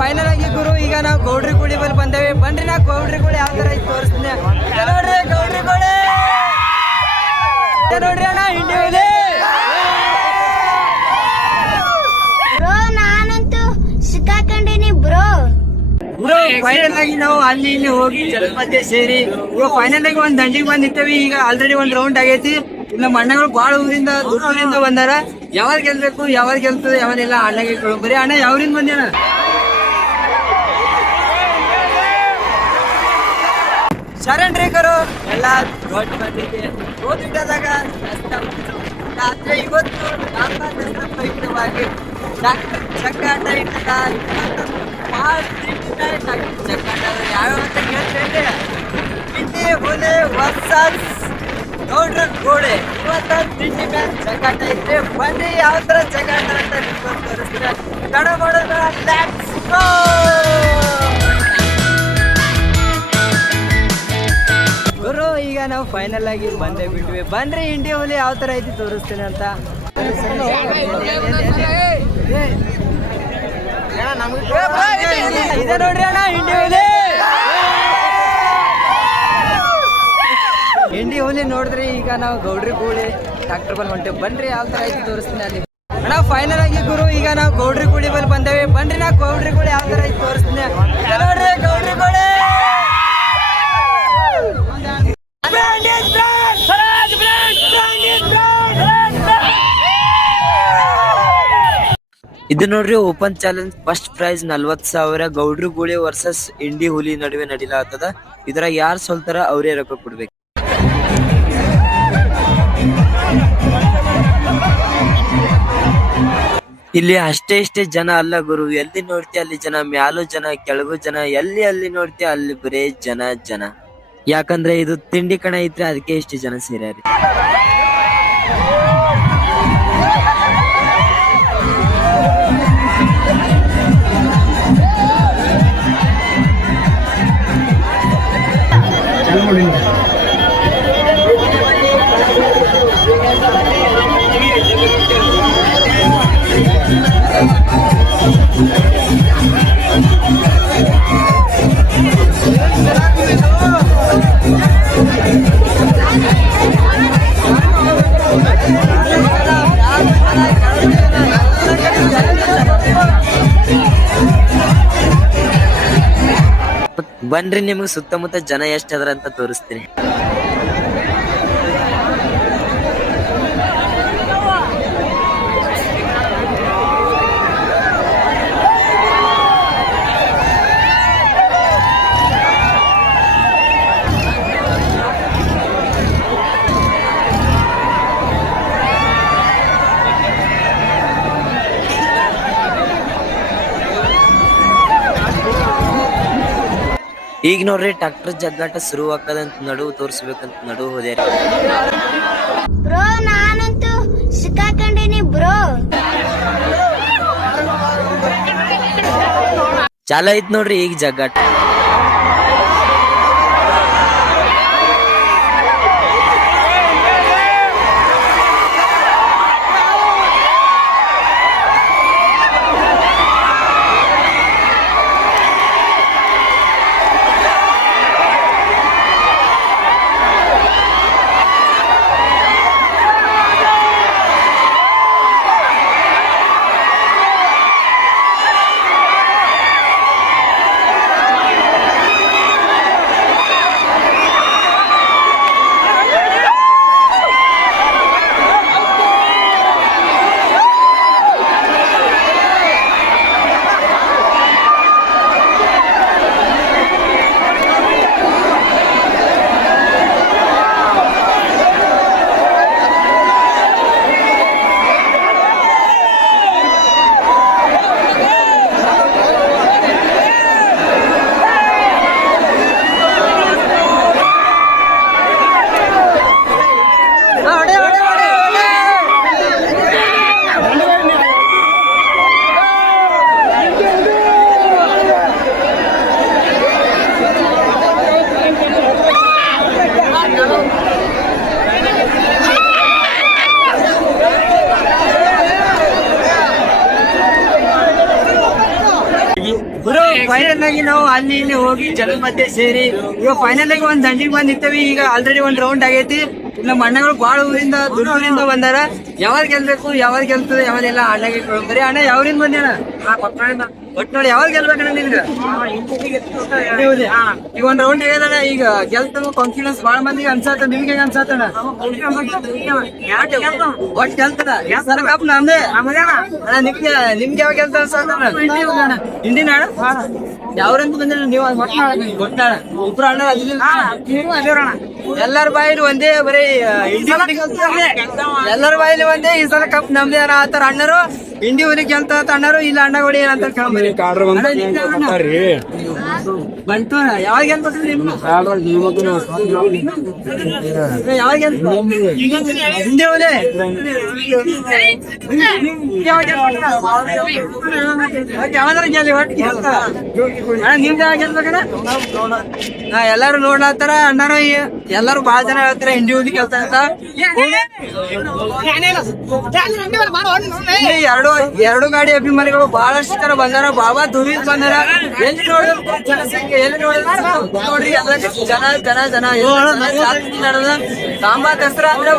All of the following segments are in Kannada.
ಫೈನಲ್ ಆಗಿ ಗುರು ಈಗ ನಾವು ಗೌಡ್ರಿ ಗುಳಿ ಬಲ್ಲಿ ಬಂದೇವೆ. ಬನ್ರಿ ನಾ ಗೌಡ್ರಿ ಗುಳಿ ಯಾವ ತರ ಐತಿ ತೋರಿಸ್ತೀನಿ. ನೋಡ್ರಿ ಗೌಡ್ರಿ ಗುಳಿ ನೋಡ್ರಿ ಅಣ್ಣ ಹಿಂಡಿ ಹುಲಿ. ಬ್ರೋ ನಾನಂತೂ ಸಿಕ್ಕಾಕೊಂಡಿನಿ ಬ್ರೋ. ಫೈನಲ್ ಆಗಿ ನಾವು ಅಲ್ಲಿ ಇಲ್ಲಿ ಹೋಗಿ ಜಲಪತಿ ಸೇರಿ ಇವಾಗ ಫೈನಲ್ ಆಗಿ ಒಂದ್ ದಂಡಿಗೆ ಬಂದಿರ್ತೇವಿ. ಈಗ ಆಲ್ರೆಡಿ ಒಂದ್ ರೌಂಡ್ ಆಗೈತಿ. ನಮ್ಮ ಅಣ್ಣಗಳು ಬಾಳ ಊರಿಂದ ದೂರದಿಂದ ಬಂದಾರ. ಯಾವಾಗ ಗೆಲ್ಬೇಕು ಯಾವಾಗ ಗೆಲ್ತದೆ ಯಾವನೆಲ್ಲ ಅಣ್ಣಗೆ ಬರೀ ಅಣ್ಣ ಯಾವ್ರಿಂದ ಬಂದೇನ ಶರಣ್ರಿ ಕರು ಎಲ್ಲ ದೊಡ್ಡ ಮಂದಿಗೆ ಓದಿಟ್ಟದಾಗ ಆದ್ರೆ ಇವತ್ತು ಪವಿತ್ರವಾಗಿ ಡಾಕ್ಟರ್ ಚಕ್ಕಾಟ ಇಟ್ಟ ಚಕ್ಕಾಟ ಯಾವ್ಯಾವ ಅಂತ ಕೇಳ್ತೇವೆ. ಹಿಂದಿ ಹುಲಿ ವರ್ಸಸ್ ಗೌಡ್ರ ಗೋಡೆ ಇವತ್ತ ತಿಂಡಿ ಮ್ಯಾಚ್ ಚಕ್ಕಾಟ ಐತೆ. ಬನ್ನಿ ಯಾವ ತರ ಚಕ್ಕಾಟ ಅಂತ ನಿಮ್ಗೊಂದು ತೋರಿಸ್ತೀರ. ತಡ ಮಾಡೋಣ, ಲೆಟ್ಸ್ ಗೋ. ಗುರು ಈಗ ನಾವು ಫೈನಲ್ ಆಗಿ ಬಂದೇ ಬಿಟ್ವಿ. ಬನ್ರಿ ಇಂಡಿ ಹುಲಿ ಯಾವ ತರ ಐತಿ ತೋರಿಸ್ತೀನಿ ಅಂತ. ಇದೆ ನೋಡ್ರಿ ಅಣ್ಣ ಇಂಡಿ ಹುಲಿ. ಇಂಡಿ ಹುಲಿ ನೋಡಿದ್ರಿ. ಈಗ ನಾವು ಗೌಡ್ರಿ ಗೂಳಿ ಡಾಕ್ಟರ್ ಬಲ್ ಹೊಂಟೇವೆ. ಬನ್ರಿ ಯಾವ ತರ ಐತಿ ತೋರಿಸ್ತೀನಿ ಅಲ್ಲಿ. ಅಣ್ಣ ಫೈನಲ್ ಆಗಿ ಗುರು ಈಗ ನಾವು ಗೌಡ್ರಿ ಗೂಳಿ ಬಲ್ ಬಂದೇವೆ. ಬನ್ರಿ ನಾ ಗೌಡ್ರಿ ಗೂಳಿ ಯಾವ ತರ ಐತಿ ತೋರಿಸ್ತೀನಿ. ನೋಡ್ರಿ ಗೌಡ್ರಿ ಗೂಳಿ. ಇದು ನೋಡ್ರಿ ಓಪನ್ ಚಾಲೆಂಜ್ ಫಸ್ಟ್ ಪ್ರೈಸ್ 40,000 ಗೌಡ್ರು ಗೂಳಿ ವರ್ಸಸ್ ಇಂಡಿ ಹುಲಿ ನಡುವೆ ನಡೀಲಾಗ್ತದ. ಇದ್ರ ಯಾರು ಸೋಲ್ತಾರ ಅವರೇ ರೊಕ್ಕ ಕೊಡ್ಬೇಕು. ಇಲ್ಲಿ ಅಷ್ಟೇ ಇಷ್ಟೇ ಜನ ಅಲ್ಲ ಗುರು. ಎಲ್ಲಿ ನೋಡ್ತೀಯ ಅಲ್ಲಿ ಜನ, ಮ್ಯಾಲೂ ಜನ ಕೆಳಗೂ ಜನ, ಎಲ್ಲಿ ನೋಡ್ತೀಯ ಅಲ್ಲಿ ಬರೇ ಜನ ಜನ. ಯಾಕಂದ್ರೆ ಇದು ತಿಂಡಿ ಕಣ ಐತ್ರಿ, ಅದಕ್ಕೆ ಇಷ್ಟು ಜನ ಸೇರ್ಯಾರಿ. ಬನ್ರಿ ನಿಮ್ಗೆ ಸುತ್ತಮುತ್ತ ಜನ ಎಷ್ಟ್ ಅದ್ರ ಅಂತ ತೋರಿಸ್ತೀನಿ. ಈಗ ನೋಡ್ರಿ ಟ್ರ್ಯಾಕ್ಟರ್ ಜಗ್ಗಾಟ ಶುರು ಆಗ್ತದಂತ ನಡುವು ತೋರಿಸ್ಬೇಕಂತ ನಡುವು ಹೋದ್ಯಾರಿ. ಬ್ರೋ ನಾನಂತೂ ಸಿಕ್ಕಾಕೊಂಡಿನಿ ಬ್ರೋ. ಚಾಲ ಐತ್ ನೋಡ್ರಿ ಈಗ ಜಗ್ಗಾಟ. ಗುರು ಫೈನಲ್ ಆಗಿ ನಾವು ಅಲ್ಲಿ ಇಲ್ಲಿ ಹೋಗಿ ಜನ ಮಧ್ಯೆ ಸೇರಿ ಈಗ ಫೈನಲ್ ಆಗಿ ಒಂದ್ ದಂಡಿಗೆ ಬಂದ್ ನಿಂತೇವಿ. ಈಗ ಆಲ್ರೆಡಿ ಒಂದ್ ರೌಂಡ್ ಆಗೈತಿ. ನಮ್ಮ ಅಣ್ಣಗಳು ಬಾಳ ಊರಿಂದ ದುರ್ಗೂರಿಂದ ಬಂದಾರ. ಯಾವಾಗ ಗೆಲ್ಬೇಕು, ಯಾವಾಗ ಗೆಲ್ತದೆ, ಯಾವಾಗೆಲ್ಲ ಅಣ್ಣಗೆ ಬರೀ ಅಣ್ಣ ಯಾವ್ರಿಂದ ಬಂದ್ಯಾನ ಒಟ್ ನೋಡಿ ಯಾವಾಗ ಗೆಲ್ಬೇಕಣ್ಣ ನಿನ್ಗ? ಈಗ ಒಂದ್ ರೌಂಡ್ ಆಗ್ಯದಣ್ಣ. ಈಗ ಗೆಲ್ತದ ಕಾನ್ಫಿಡೆನ್ಸ್ ಬಾಳ ಮಂದಿಗೆ ಅನ್ಸಾತ. ನಿಮ್ಗೆ ಹೆಂಗ ಅನ್ಸಾತಣ್ಣ? ಒಟ್ ಗೆಲ್ತದ ಸರ್ ಕಪ್ ನಮ್ದೇ ಅಣ್ಣ. ನಿಮ್ಗೆ ಯಾವಾಗ ಗೆಲ್ತ ಅನ್ಸಾತಣ್ಣ? ಹಿಂದಿನ ಅಣ್ಣ ಯಾವ್ರಂತ ಬಂದ್ರೆ ನೀವು ಗೊತ್ತಾಳ ಇಬ್ರು ಅಣ್ಣ ಎಲ್ಲರ ಬಾಯಿಲಿ ಒಂದೇ ಬರೀ ಎಲ್ಲರ ಬಾಯಿಲಿ ಒಂದೇ ಈ ಸಲ ಕಪ್ ನಮ್ದೇ ಅನ್ನ ಆತರ ಅಣ್ಣರು. ಇಂಡಿ ಊರಿಗೆ ಗೆಲ್ತ ಅಣ್ಣರು ಇಲ್ಲ ಅಣ್ಣಗಳು ಏನಂತ ಕೇಳಿ ಬಂತು. ಯಾವಾಗ ಗೆಲ್ಬೇಕ್ರಿ ಯಾವಾಗ ಹಿಂದೆ ಹೋದೆ ಯಾವ್ದಾರ ಗೆಲ್ಲಿ ಒಟ್ಟು ಗೆಲ್ತ ಅಣ್ಣ. ನಿಮ್ಗೆ ಯಾವಾಗ ಗೆಲ್ಬೇಕಣ್ಣ? ಎಲ್ಲಾರು ನೋಡ್ಲಾತಾರ ಅಣ್ಣರು. ಎಲ್ಲಾರು ಬಾಳ ಜನ ಹೇಳ್ತಾರ ಇಂಡಿ ಊರಿಗೆ ಗೆಲ್ತ ಅಂತ. ಎರಡು ಗಾಡಿ ಅಭಿಮಾನಿಗಳು ಬಹಳಷ್ಟು ತರ ಬಂದಾರ. ಬಾಬಾ ದುರಿದ್ ಬಂದಾರ. ಎಲ್ಲಿ ನೋಡಿದ್ರು ಜನಸಂಖ್ಯೆ, ಎಲ್ಲಿ ನೋಡಿದ್ರು ನೋಡ್ರಿ ಎಲ್ಲ ಜನ ಜನ ಜನ ನಡೆದ ಸಾಂಬಾ ದಸರಾ ಅಂದ್ರೆ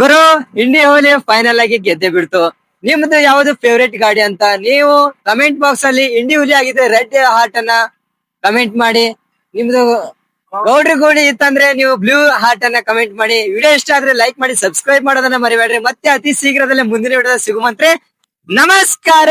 ಗುರು ಇಂಡಿಯಾ ಹೋಲಿ ಫೈನಲ್ ಆಗಿ ಗೆದ್ದೆ ಬಿಡ್ತು. ನಿಮ್ದು ಯಾವ್ದು ಫೇವ್ರೆಟ್ ಗಾಡಿ ಅಂತ ನೀವು ಕಮೆಂಟ್ ಬಾಕ್ಸ್ ಅಲ್ಲಿ ಇಂಡಿ ಹುಲಿ ಆಗಿದ್ರೆ ರೆಡ್ ಹಾರ್ಟ್ ಅನ್ನ ಕಮೆಂಟ್ ಮಾಡಿ. ನಿಮ್ದು ಗೌಡ್ರಿ ಗೋಡಿ ಇತ್ತಂದ್ರೆ ನೀವು ಬ್ಲೂ ಹಾರ್ಟ್ ಅನ್ನ ಕಮೆಂಟ್ ಮಾಡಿ. ವಿಡಿಯೋ ಇಷ್ಟ ಆದ್ರೆ ಲೈಕ್ ಮಾಡಿ, ಸಬ್ಸ್ಕ್ರೈಬ್ ಮಾಡೋದನ್ನ ಮರಿಬೇಡ್ರಿ. ಮತ್ತೆ ಅತಿ ಶೀಘ್ರದಲ್ಲೇ ಮುಂದಿನ ವಿಡಿಯೋದಲ್ಲಿ ಸಿಗುವಂತ್ರೆ. ನಮಸ್ಕಾರ.